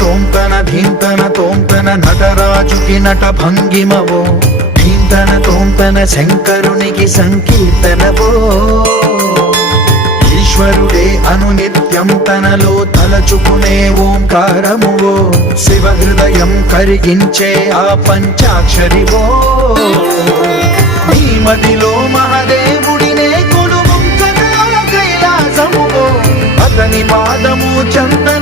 తోంతన ధీంతన తోంతన నటరాజుకి నట భంగిమవో. ధీంతన తోంతన శంకరునికి సంకీర్తనవో. ఈశ్వరుడే అనునిత్యం తనలో తలచుకునే ఓంకారమువో. శివ హృదయం కరిగించే ఆ పంచాక్షరివో. మదిలో మహదేవుడినే కొలుము కైలాసము అతని పాదము చందన